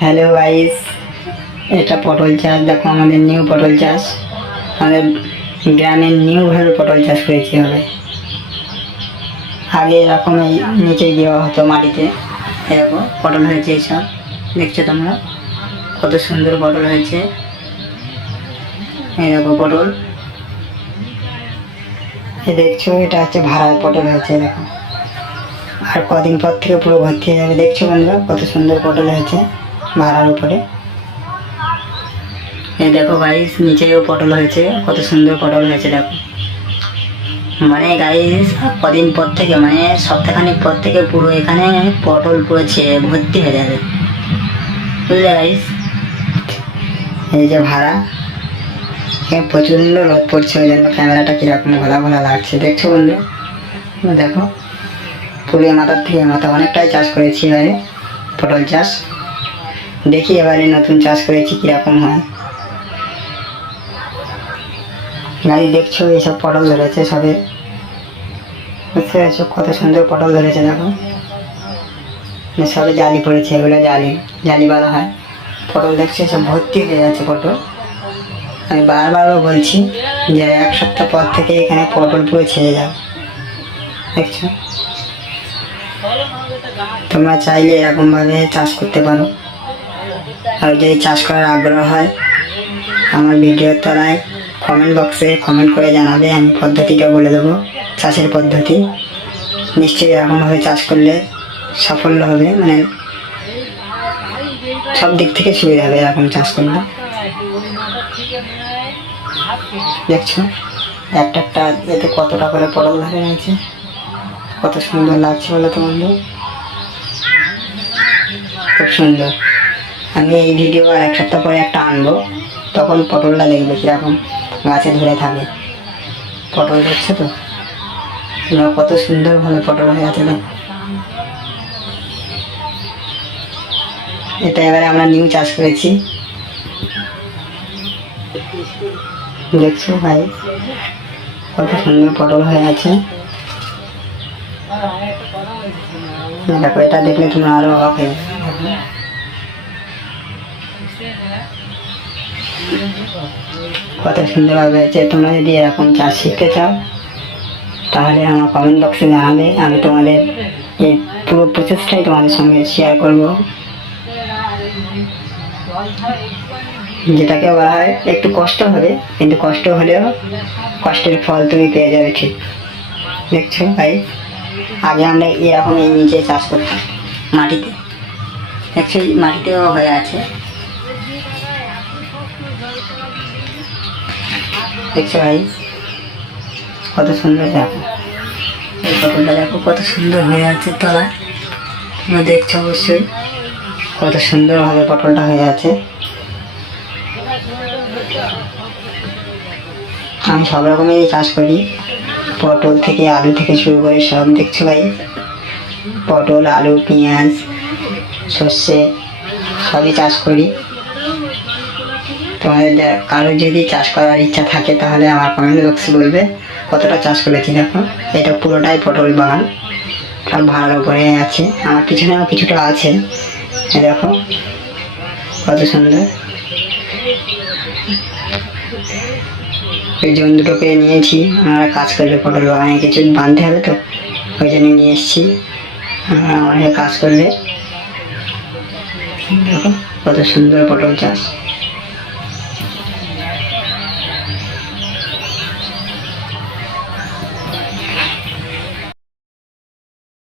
Hello guys, এটা পটল চাষ। দেখো আমাদের নিউ পটল চাষ। আমাদের গ্রামের নিউ ভাবে পটল চাষ করেছি হবে। আগে এরকম এই নিচে দেওয়া হতো মাটিতে। এরকম পটল হয়েছে, এইসব দেখছো তোমরা কত সুন্দর পটল হয়েছে। এই দেখো পটল, এই দেখছো এটা হচ্ছে ভাড়ার পটল হয়েছে। দেখো আর কদিন পর থেকে পুরো ভর্তি হয়ে যাবে। দেখছো বন্ধুরা কত সুন্দর পটল হয়েছে ভাড়ার উপরে। এই দেখো গাইস, নিচেও পটল হয়েছে, কত সুন্দর পটল হয়েছে দেখো। মানে গাইস কদিন পর থেকে, মানে সপ্তাহখানিক পর থেকে পুরো এখানে পটল পুরো ভর্তি হয়ে যাবে, বুঝলে গাইস। এই যে ভাড়া, এখানে প্রচণ্ড রোদ পড়ছে, ওই জন্য ক্যামেরাটা কিরকম ঘোলা ঘোলা লাগছে। দেখছো বন্ধু, দেখো পুরো মাথার থেকে মাথা অনেকটাই চাষ করেছি এবারে পটল চাষ। দেখি এবারে নতুন চাষ করেছি কিরকম হয়। গাড়ি দেখছো এইসব পটল ধরেছে সবে, বুঝতে পেরেছো কত সুন্দর পটল ধরেছে দেখো। সবে জালি পড়েছে, এগুলো জালি জালি বলা হয়। পটল দেখছো সব ভর্তি হয়ে যাচ্ছে পটল। আমি বারবারও বলছি যে এক সপ্তাহ পর থেকে এখানে পটল পুরো ছেড়ে যাবে, দেখছো। তোমরা চাইলে এরকমভাবে চাষ করতে পারো। আর যদি চাষ করার আগ্রহ হয় আমার ভিডিওর তলায় কমেন্ট বক্সে কমেন্ট করে জানাবে, আমি পদ্ধতিটা বলে দেবো চাষের পদ্ধতি। নিশ্চয়ই এরকমভাবে চাষ করলে সাফল্য হবে, মানে সব দিক থেকে সুবিধা হবে এরকম চাষ করলে। দেখছো একটা একটা এতে কতটা করে পটল ধরে রয়েছে, কত সুন্দর লাগছে বলো তো বন্ধু, খুব সুন্দর। আমি এই ভিডিও আর এক সপ্তাহ পরে একটা আনবো, তখন পটলটা দেখবে কিরকম গাছে ধরে থাকে। পটল দেখছো তো তোমরা কত সুন্দরভাবে পটল হয়ে আছে। এটা এবারে আমরা নিউ চাষ করেছি, দেখছো ভাই কত সুন্দর পটল হয়ে আছে। দেখো এটা দেখলে তোমরা আরো অবাক হয়ে যাবে। কত সুন্দরভাবে হয়েছে। তোমরা যদি এরকম চাষ শিখতে চাও তাহলে আমার কমেন্ট বক্সে জানাবে, আমি তোমাদের এই পুরো প্রসেসটাই তোমাদের সঙ্গে শেয়ার করব। যেটাকে বলা হয় একটু কষ্ট হবে, কিন্তু কষ্ট হলেও কষ্টের ফল তুমি পেয়ে যাবে ঠিক। দেখছো ভাই, আগে আমরা এরকম এই নিচে চাষ করতাম মাটিতে, দেখছো মাটিতেও হয়ে আছে। দেখছো ভাই কত সুন্দর, দেখো এই পটলটা দেখো কত সুন্দর হয়ে আছে তলায়। তোমরা দেখছো অবশ্যই কত সুন্দরভাবে পটলটা হয়ে আছে। আমি সব রকমেরই চাষ করি, পটল থেকে আলু থেকে শুরু করে সব। দেখছো ভাই পটল, আলু, পেঁয়াজ, সর্ষে সবই চাষ করি। তোমাদের কারো যদি চাষ করার ইচ্ছা থাকে তাহলে আমার কমেন্ট বক্সে বলবে কতটা চাষ করেছি। দেখো এটা পুরোটাই পটল বাগান, সব ভাড়ার উপরে আছে। আমার পিছনেও কিছুটা আছে, দেখো কত সুন্দর। ওই জন দুটোকে নিয়েছি, আমরা কাজ করলে পটল বাগানে কিছু বাঁধতে হবে তো, ওই জন্য নিয়ে এসেছি। আমার কাজ করলে দেখো কত সুন্দর পটল চাষ।